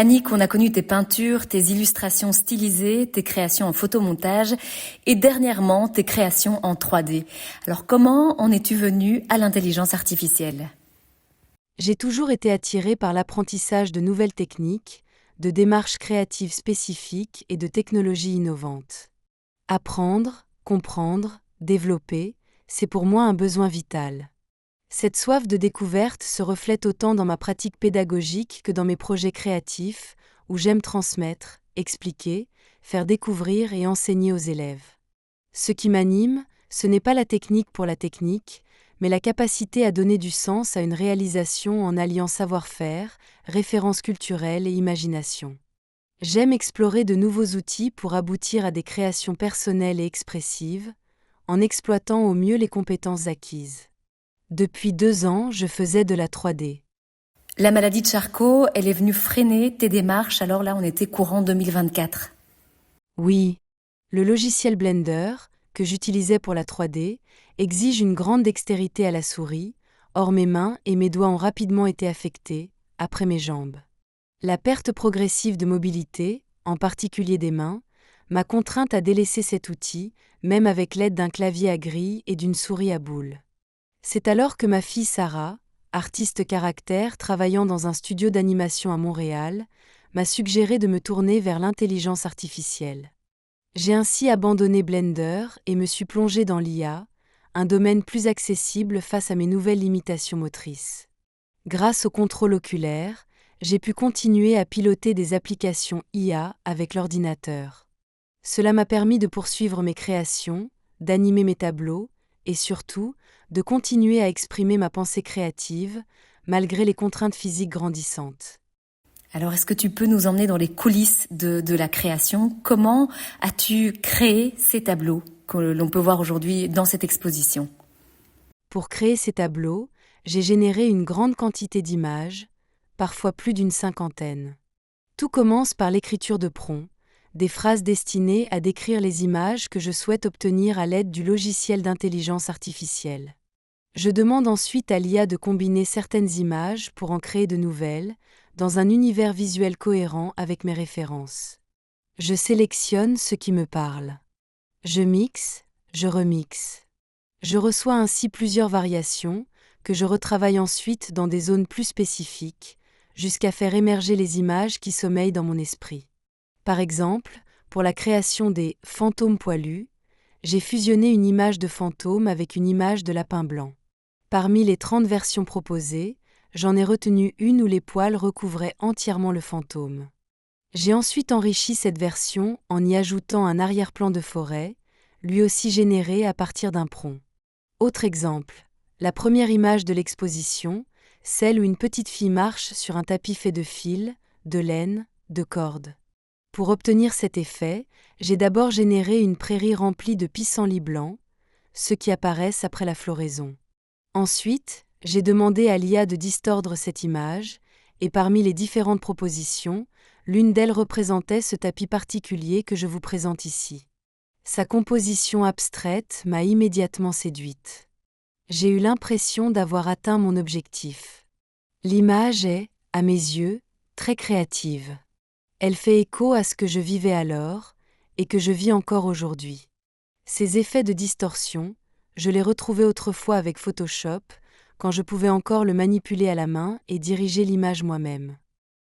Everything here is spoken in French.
Annick, on a connu tes peintures, tes illustrations stylisées, tes créations en photomontage et dernièrement tes créations en 3D. Alors comment en es-tu venue à l'intelligence artificielle ? J'ai toujours été attirée par l'apprentissage de nouvelles techniques, de démarches créatives spécifiques et de technologies innovantes. Apprendre, comprendre, développer, c'est pour moi un besoin vital. Cette soif de découverte se reflète autant dans ma pratique pédagogique que dans mes projets créatifs, où j'aime transmettre, expliquer, faire découvrir et enseigner aux élèves. Ce qui m'anime, ce n'est pas la technique pour la technique, mais la capacité à donner du sens à une réalisation en alliant savoir-faire, références culturelles et imagination. J'aime explorer de nouveaux outils pour aboutir à des créations personnelles et expressives, en exploitant au mieux les compétences acquises. Depuis 2 ans, je faisais de la 3D. La maladie de Charcot, elle est venue freiner tes démarches, alors là on était courant 2024. Oui, le logiciel Blender, que j'utilisais pour la 3D, exige une grande dextérité à la souris, or mes mains et mes doigts ont rapidement été affectés, après mes jambes. La perte progressive de mobilité, en particulier des mains, m'a contrainte à délaisser cet outil, même avec l'aide d'un clavier à grille et d'une souris à boules. C'est alors que ma fille Sarah, artiste caractère travaillant dans un studio d'animation à Montréal, m'a suggéré de me tourner vers l'intelligence artificielle. J'ai ainsi abandonné Blender et me suis plongée dans l'IA, un domaine plus accessible face à mes nouvelles limitations motrices. Grâce au contrôle oculaire, j'ai pu continuer à piloter des applications IA avec l'ordinateur. Cela m'a permis de poursuivre mes créations, d'animer mes tableaux et surtout de continuer à exprimer ma pensée créative malgré les contraintes physiques grandissantes. Alors est-ce que tu peux nous emmener dans les coulisses de la création ? Comment as-tu créé ces tableaux que l'on peut voir aujourd'hui dans cette exposition ? Pour créer ces tableaux, j'ai généré une grande quantité d'images, parfois plus d'une 50aine. Tout commence par l'écriture de prompts, des phrases destinées à décrire les images que je souhaite obtenir à l'aide du logiciel d'intelligence artificielle. Je demande ensuite à l'IA de combiner certaines images pour en créer de nouvelles, dans un univers visuel cohérent avec mes références. Je sélectionne ce qui me parle. Je mixe, je remixe. Je reçois ainsi plusieurs variations, que je retravaille ensuite dans des zones plus spécifiques, jusqu'à faire émerger les images qui sommeillent dans mon esprit. Par exemple, pour la création des « fantômes poilus », j'ai fusionné une image de fantôme avec une image de lapin blanc. Parmi les 30 versions proposées, j'en ai retenu une où les poils recouvraient entièrement le fantôme. J'ai ensuite enrichi cette version en y ajoutant un arrière-plan de forêt, lui aussi généré à partir d'un prompt. Autre exemple, la première image de l'exposition, celle où une petite fille marche sur un tapis fait de fils, de laine, de cordes. Pour obtenir cet effet, j'ai d'abord généré une prairie remplie de pissenlits blancs, ceux qui apparaissent après la floraison. Ensuite, j'ai demandé à l'IA de distordre cette image, et parmi les différentes propositions, l'une d'elles représentait ce tapis particulier que je vous présente ici. Sa composition abstraite m'a immédiatement séduite. J'ai eu l'impression d'avoir atteint mon objectif. L'image est, à mes yeux, très créative. Elle fait écho à ce que je vivais alors, et que je vis encore aujourd'hui. Ces effets de distorsion, je les retrouvais autrefois avec Photoshop, quand je pouvais encore le manipuler à la main et diriger l'image moi-même.